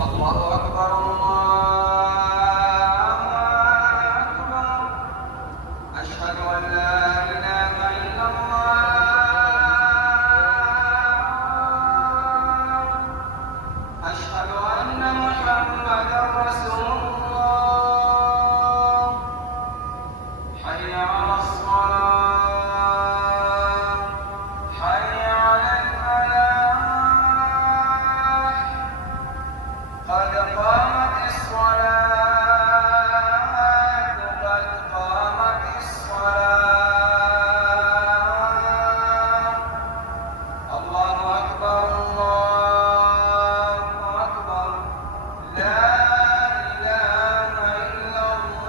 الله أكبر الله أكبر. أشهد أن لا إله إلا الله. أشهد أن محمدا رسول الله. حي على الصلاة. حي على الفلاح. قد قامت الصلاة. قد قامت الصلاة. الله أكبر الله أكبر. لا إله إلا الله.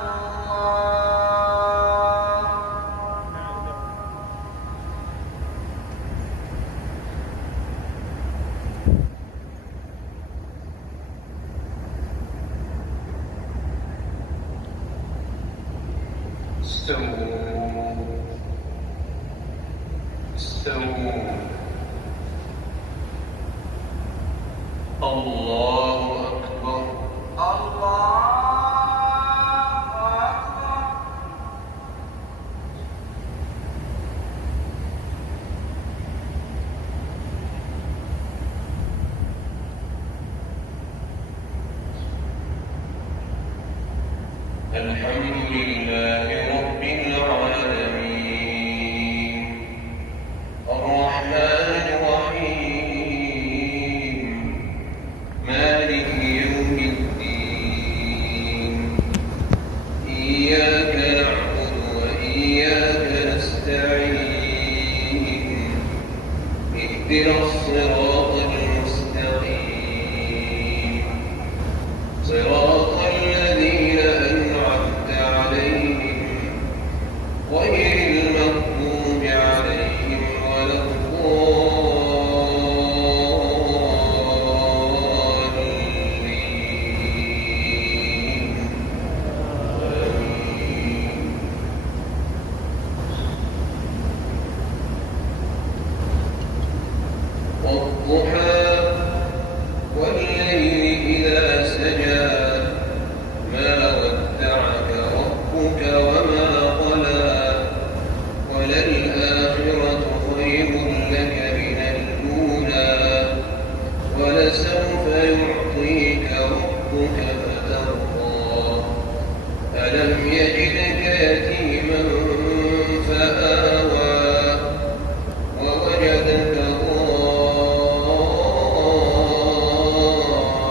استووا. الله أكبر الله أكبر. الحمد لله رب العالمين الرحمن الرحيم مالك يوم الدين إياك نعبد وإياك نستعين اهدنا الصراط المستقيم صراط الذين أنعمت عليهم غير المغضوب عليهم ولا الضالين. آمين. والضحى والليل إذا سجى ما ودعك ربك وما قلى وللآخرة خير لك من الأولى ولسوف يعطيك ربك فترضى ألم يجدك يتيما فآوى ووجدك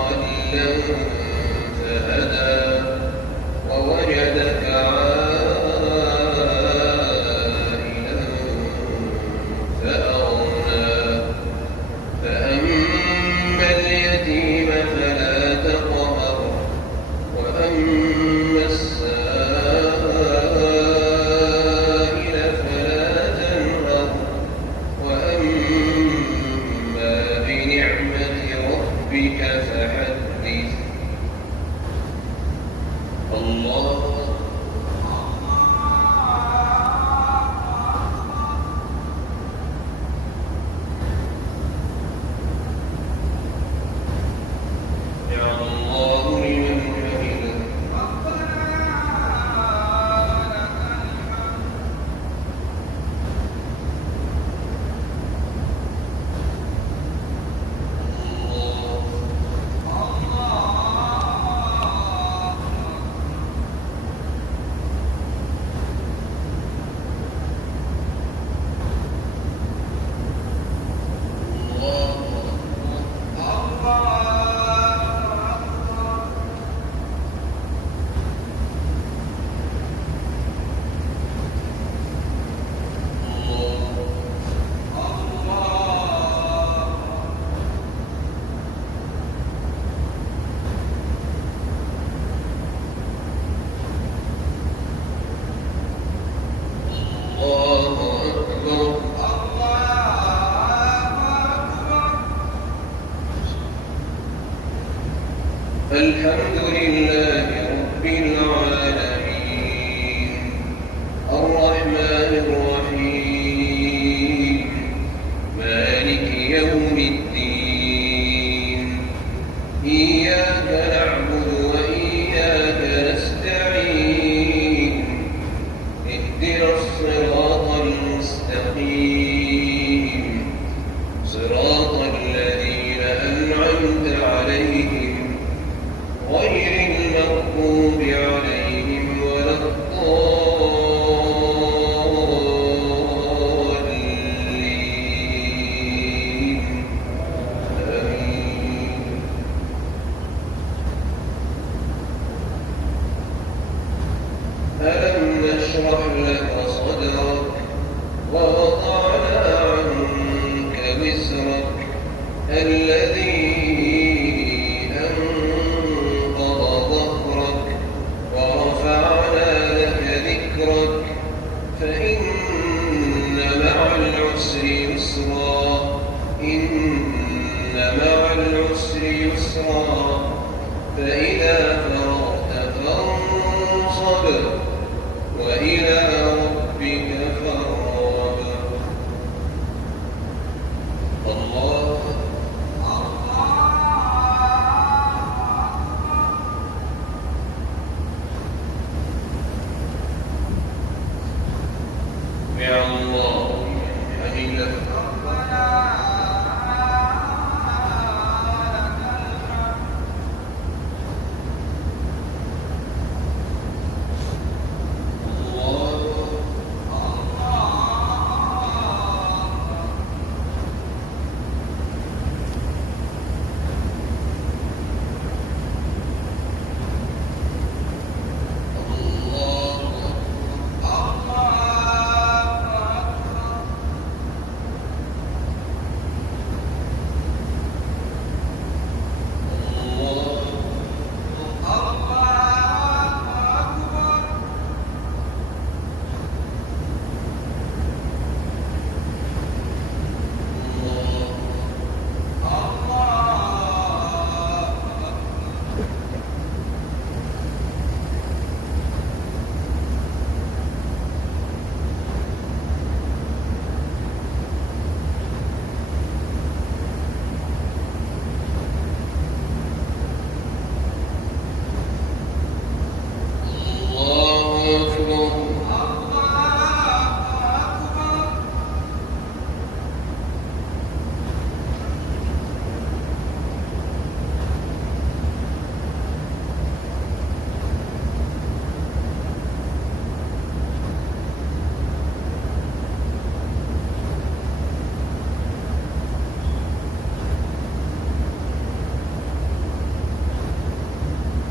ضالا فهدى ووجدك عائلا فأغنى فأما اليتيم فلا تقهر وأما السائل فلا تنهر وأما بنعمة ربك فحدث. الله يا الله لمن حمده. الحمد لله رب العالمين الرحمن الرحيم مالك يوم الدين إياك نعبد وإياك نستعين اهدنا الصراط المستقيم صراط الذين أنعمت عليهم غير المغضوب عليهم ولا الضالين آمين. ألم نشرح لك صدرك ووضعنا عنك وزرك الذي أنقض ظهرك ورفعنا لك ذكرك فإن مع العسر يسرا إن مع العسر يسرا فإذا فرغت فانصب وإلى ربك فارغب. الله يا الله حميدا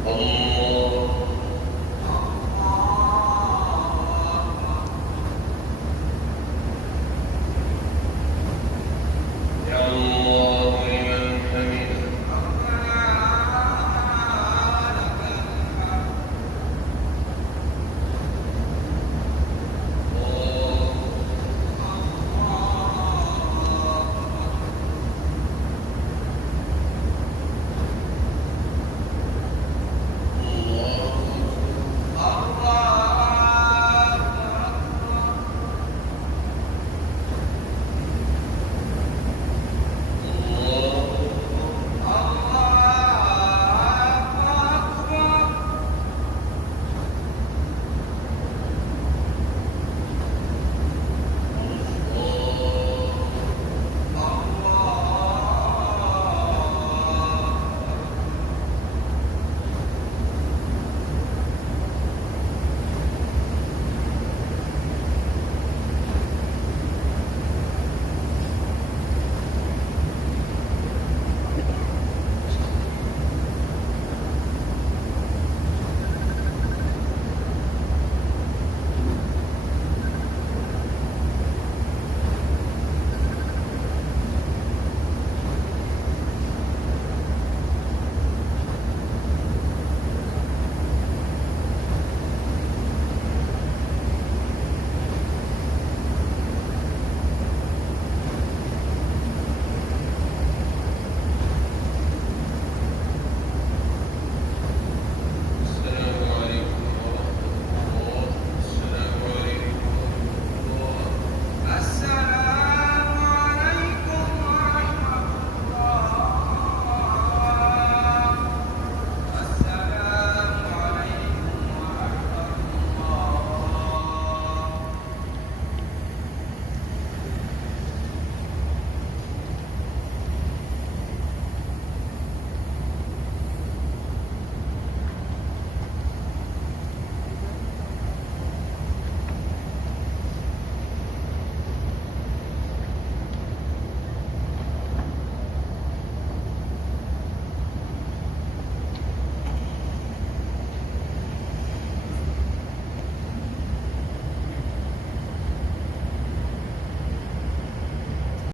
الله